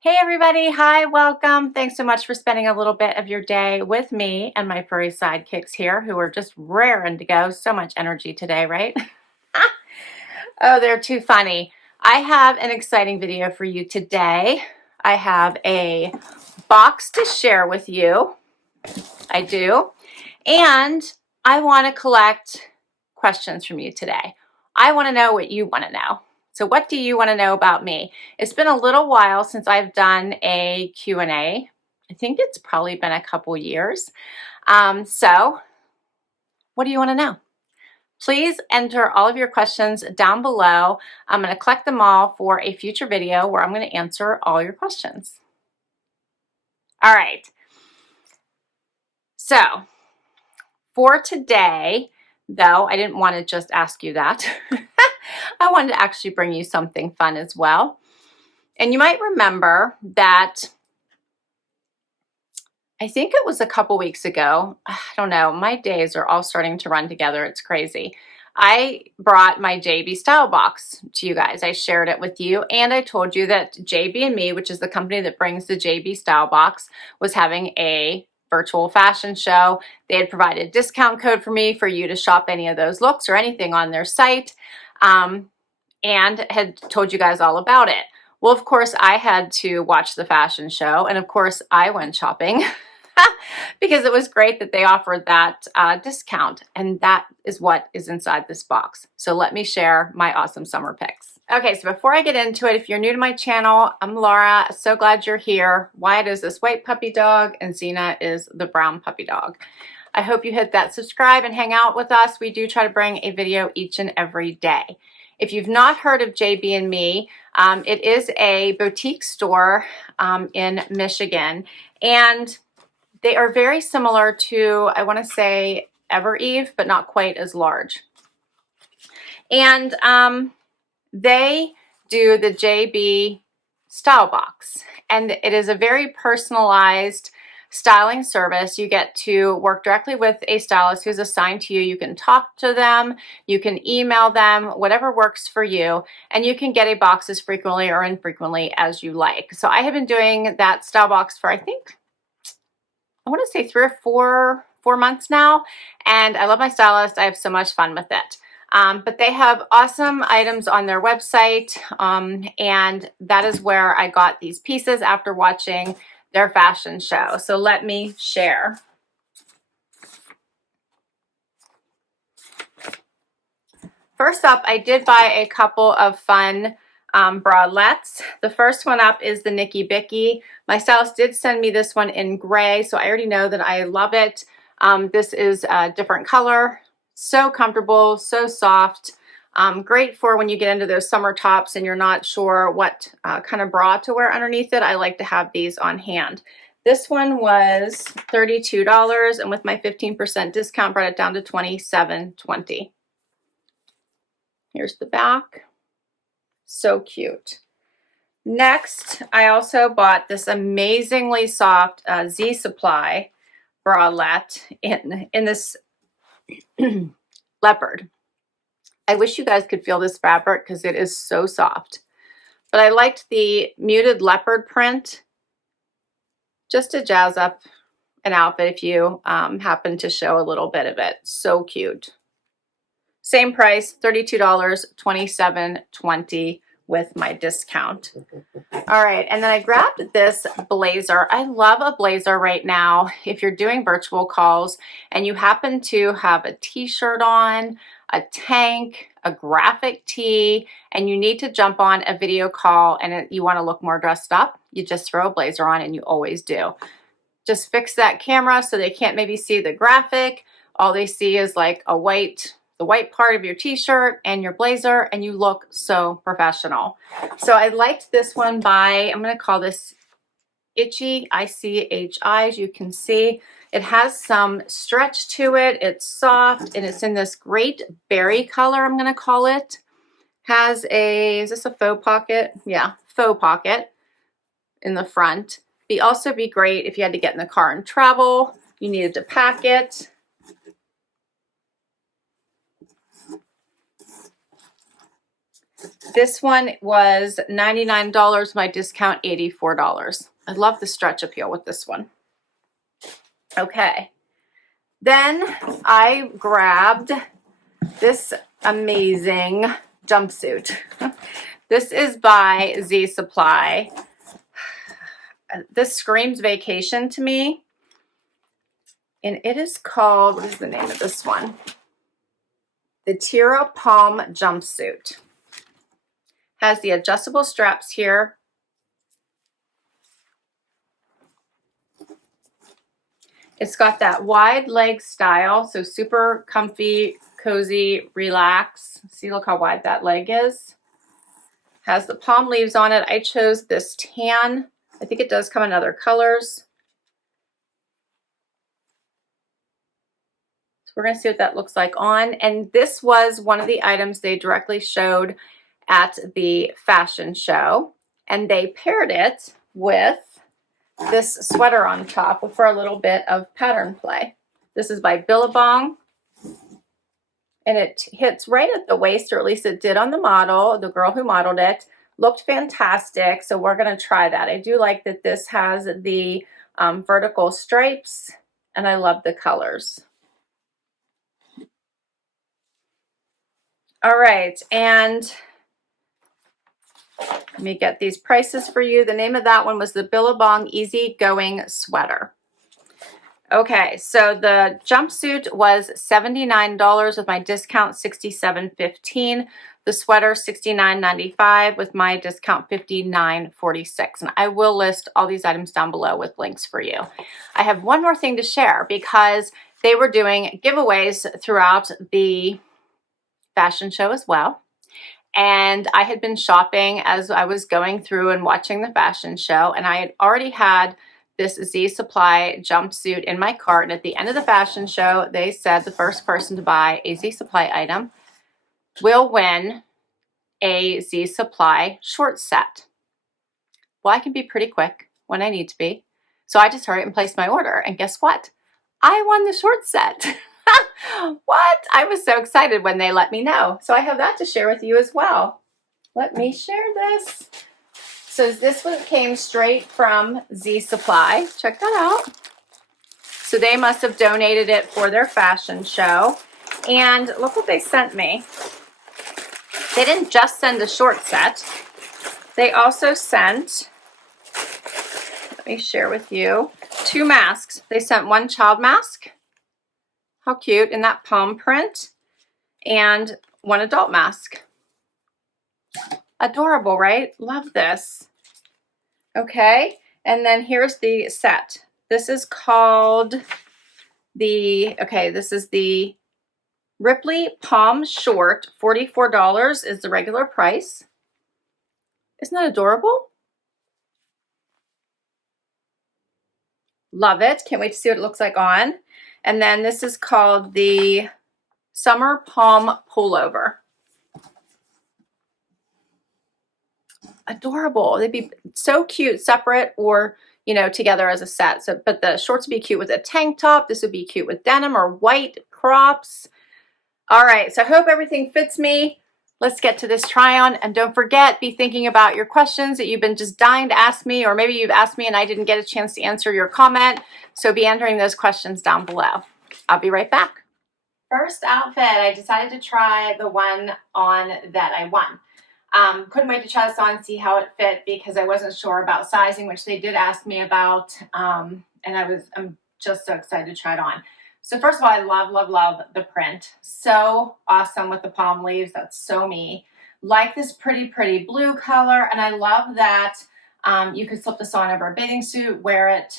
Hey everybody, hi, welcome. Thanks so much for spending a little bit of your day with me and my furry sidekicks here who are just raring to go. So much energy today, right? Oh, they're too funny. I have an exciting video for you today. I have a box to share with you. I do. And I want to collect questions from you today. I want to know what you want to know. So what do you want to know about me? It's been a little while since I've done a Q&A. I think it's probably been a couple years. So what do you want to know? Please enter all of your questions down below. I'm going to collect them all for a future video where I'm going to answer all your questions. All right. So for today, though, I didn't want to just ask you that. I wanted to actually bring you something fun as well. And you might remember that I think it was a couple weeks ago. I don't know. My days are all starting to run together. It's crazy. I brought my JB Style box to you guys. I shared it with you, and I told you that JB and Me, which is the company that brings the JB Style box, was having a virtual fashion show. They had provided a discount code for me for you to shop any of those looks or anything on their site, and had told you guys all about it. Well, of course, I had to watch the fashion show, and of course, I went shopping. Because it was great that they offered that discount, and that is what is inside this box. So let me share my awesome summer picks. Okay, so before I get into it, if you're new to my channel, I'm Laura. So glad you're here. Wyatt is this white puppy dog, and Xena is the brown puppy dog. I hope you hit that subscribe and hang out with us. We do try to bring a video each and every day. If you've not heard of JB and Me, it is a boutique store in Michigan, and they are very similar to, I want to say, Evereve, but not quite as large. And they do the JB Style Box, and it is a very personalized styling service. You get to work directly with a stylist who's assigned to you. You can talk to them, you can email them, whatever works for you, and you can get a box as frequently or infrequently as you like. So I have been doing that style box for, I think, I want to say 3 or 4 months now, and I love my stylist. I have so much fun with it. But they have awesome items on their website, and that is where I got these pieces after watching their fashion show. So let me share. First up, I did buy a couple of fun bralettes. The first one up is the Nikki Bicky. My stylist did send me this one in gray, so I already know that I love it. This is a different color. So comfortable, so soft. Great for when you get into those summer tops and you're not sure what kind of bra to wear underneath it. I like to have these on hand. This one was $32, and with my 15% discount, brought it down to $27.20. Here's the back. So cute. Next, I also bought this amazingly soft Z Supply bralette in this leopard. I wish you guys could feel this fabric because it is so soft. But I liked the muted leopard print just to jazz up an outfit if you happen to show a little bit of it. So cute. Same price, $32, $27.20 with my discount. All right, and then I grabbed this blazer. I love a blazer right now. If you're doing virtual calls and you happen to have a t-shirt on, a tank, a graphic tee, and you need to jump on a video call and you want to look more dressed up, you just throw a blazer on, and you always do. Just fix that camera so they can't maybe see the graphic. All they see is like the white part of your t-shirt and your blazer, and you look so professional. So I liked this one by, I'm going to call this Itchy, I-C-H-I, as you can see. It has some stretch to it. It's soft, and it's in this great berry color, I'm going to call it. Has a, is this a faux pocket? Yeah, faux pocket in the front. It'd also be great if you had to get in the car and travel. You needed to pack it. This one was $99, my discount $84. I love the stretch appeal with this one. Okay. Then I grabbed this amazing jumpsuit. This is by Z Supply. This screams vacation to me. And it is called, what is the name of this one? The Tira Palm Jumpsuit. Has the adjustable straps here. It's got that wide leg style, so super comfy, cozy, relax. See, look how wide that leg is. Has the palm leaves on it. I chose this tan. I think it does come in other colors. So we're gonna see what that looks like on. And this was one of the items they directly showed at the fashion show. And they paired it with this sweater on top for a little bit of pattern play. This is by Billabong, and it hits right at the waist, or at least it did on the model. The girl who modeled it looked fantastic, so we're going to try that. I do like that this has the vertical stripes, and I love the colors. All right, and let me get these prices for you. The name of that one was the Billabong Easy Going Sweater. Okay, so the jumpsuit was $79 with my discount $67.15. The sweater $69.95 with my discount $59.46. And I will list all these items down below with links for you. I have one more thing to share because they were doing giveaways throughout the fashion show as well. And I had been shopping as I was going through and watching the fashion show, and I had already had this Z Supply jumpsuit in my cart. And at the end of the fashion show, they said the first person to buy a Z Supply item will win a Z Supply short set. Well, I can be pretty quick when I need to be. So I just hurried and placed my order. And guess what? I won the short set. What? I was so excited when they let me know. So I have that to share with you as well. Let me share this. So this one came straight from Z Supply. Check that out. So they must have donated it for their fashion show. And look what they sent me. They didn't just send a short set. They also sent, let me share with you, 2 masks. They sent one child mask. How cute, in that palm print, and one adult mask. Adorable, right? Love this. Okay, and then here's the set. This is called this is the Ripley Palm Short. $44 is the regular price. Isn't that adorable? Love it. Can't wait to see what it looks like on. And then this is called the Summer Palm Pullover. Adorable. They'd be so cute separate or, you know, together as a set. So, but the shorts would be cute with a tank top. This would be cute with denim or white crops. All right, so I hope everything fits me. Let's get to this try on, and don't forget, be thinking about your questions that you've been just dying to ask me, or maybe you've asked me and I didn't get a chance to answer your comment. So be entering those questions down below. I'll be right back. First outfit, I decided to try the one on that I won. Couldn't wait to try this on and see how it fit because I wasn't sure about sizing, which they did ask me about, and I'm just so excited to try it on. So first of all, I love the print. So awesome with the palm leaves. That's so me. Like this pretty blue color, and I love that you could slip this on over a bathing suit, wear it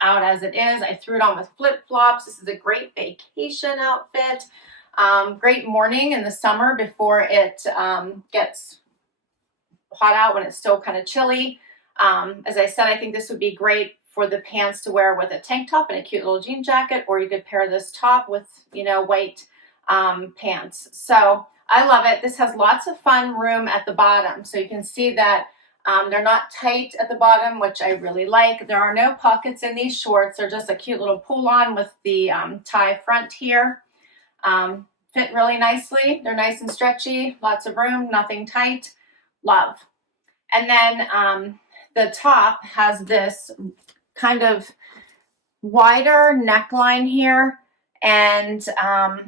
out as it is. I threw it on with flip-flops. This is a great vacation outfit. Great morning in the summer before it gets hot out when it's still kind of chilly. As I said, I think this would be great for the pants to wear with a tank top and a cute little jean jacket, or you could pair this top with, you know, white pants. So I love it. This has lots of fun room at the bottom. So you can see that they're not tight at the bottom, which I really like. There are no pockets in these shorts. They're just a cute little pull-on with the tie front here. fit really nicely. They're nice and stretchy, lots of room, nothing tight. Love. And then the top has this kind of wider neckline here, and a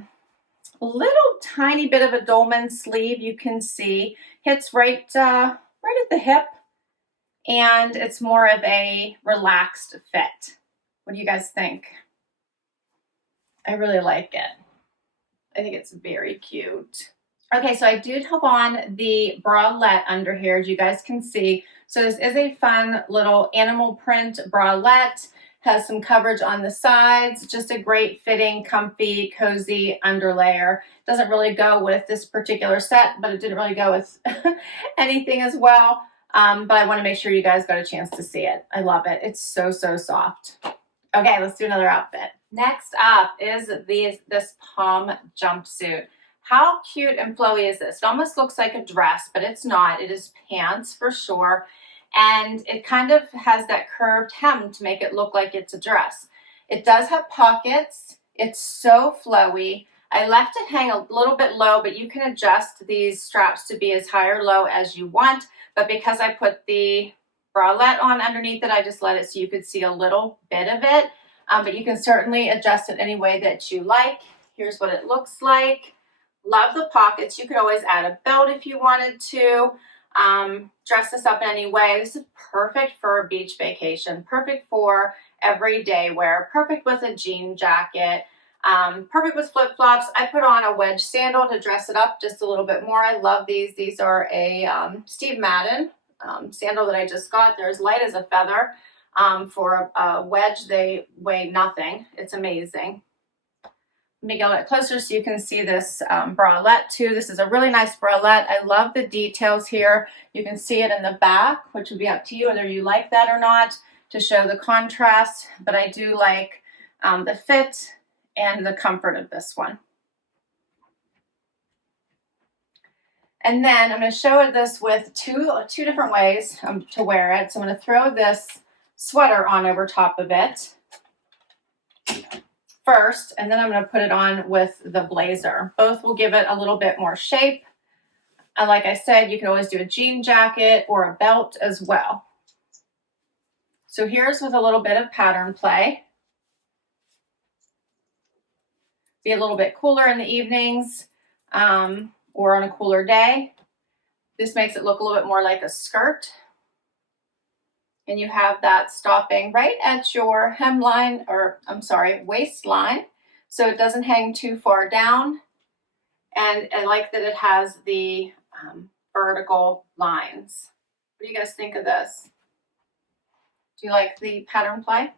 little tiny bit of a dolman sleeve you can see. Hits right at the hip, and it's more of a relaxed fit. What do you guys think? I really like it. I think it's very cute. Okay, so I do have on the bralette under here, as you guys can see. So this is a fun little animal print bralette. Has some coverage on the sides, just a great fitting, comfy, cozy underlayer. Doesn't really go with this particular set, but it didn't really go with anything as well. But I want to make sure you guys got a chance to see it. I love it. It's so, so soft. Okay, let's do another outfit. Next up is this palm jumpsuit. How cute and flowy is this? It almost looks like a dress, but it's not. It is pants for sure. And it kind of has that curved hem to make it look like it's a dress. It does have pockets. It's so flowy. I left it hang a little bit low, but you can adjust these straps to be as high or low as you want. But because I put the bralette on underneath it, I just let it so you could see a little bit of it. But you can certainly adjust it any way that you like. Here's what it looks like. Love the pockets. You could always add a belt if you wanted to. Dress this up in any way. This is perfect for a beach vacation. Perfect for everyday wear. Perfect with a jean jacket. Perfect with flip-flops. I put on a wedge sandal to dress it up just a little bit more. I love these. These are a Steve Madden sandal that I just got. They're as light as a feather. For a wedge, they weigh nothing. It's amazing. Let me get a little closer so you can see this bralette too. This is a really nice bralette. I love the details here. You can see it in the back, which would be up to you whether you like that or not, to show the contrast. But I do like the fit and the comfort of this one. And then I'm going to show this with two different ways to wear it. So I'm going to throw this sweater on over top of it first, and then I'm going to put it on with the blazer. Both will give it a little bit more shape. And like I said, you can always do a jean jacket or a belt as well. So here's with a little bit of pattern play. Be a little bit cooler in the evenings or on a cooler day. This makes it look a little bit more like a skirt. And you have that stopping right at your hemline, or I'm sorry, waistline. So it doesn't hang too far down. And I like that it has the vertical lines. What do you guys think of this? Do you like the pattern play?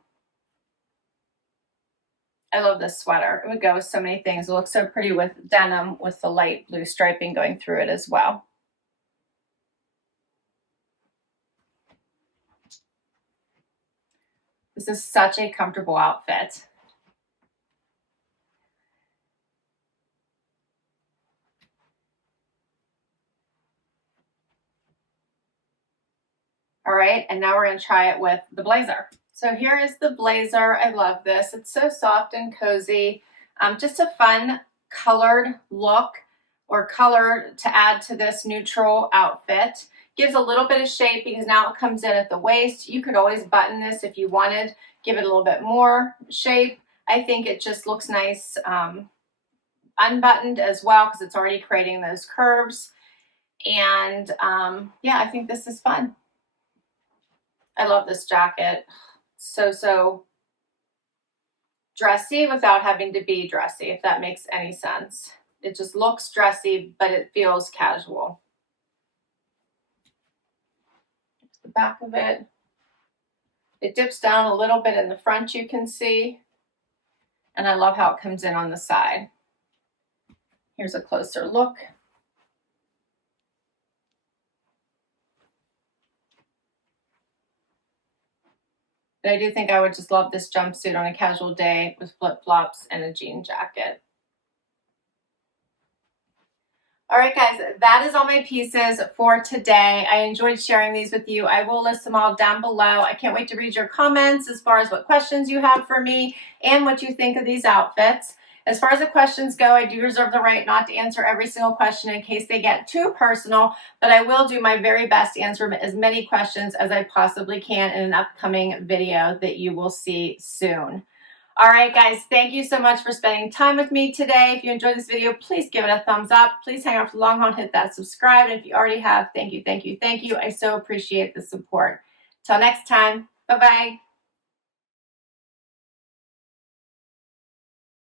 I love this sweater. It would go with so many things. It looks so pretty with denim with the light blue striping going through it as well. This is such a comfortable outfit. All right, and now we're going to try it with the blazer. So here is the blazer. I love this. It's so soft and cozy. Just a fun colored look or color to add to this neutral outfit. Gives a little bit of shape because now it comes in at the waist. You could always button this if you wanted, give it a little bit more shape. I think it just looks nice unbuttoned as well because it's already creating those curves. And yeah, I think this is fun. I love this jacket. So dressy without having to be dressy, if that makes any sense. It just looks dressy, but it feels casual. Here's the back of it. It dips down a little bit in the front, you can see. And I love how it comes in on the side. Here's a closer look. But I do think I would just love this jumpsuit on a casual day with flip-flops and a jean jacket. All right, guys, that is all my pieces for today. I enjoyed sharing these with you. I will list them all down below. I can't wait to read your comments as far as what questions you have for me and what you think of these outfits. As far as the questions go, I do reserve the right not to answer every single question in case they get too personal, but I will do my very best to answer as many questions as I possibly can in an upcoming video that you will see soon. All right, guys, thank you so much for spending time with me today. If you enjoyed this video, please give it a thumbs up. Please hang out for the long haul and hit that subscribe. And if you already have, thank you, thank you, thank you. I so appreciate the support. Till next time, bye-bye.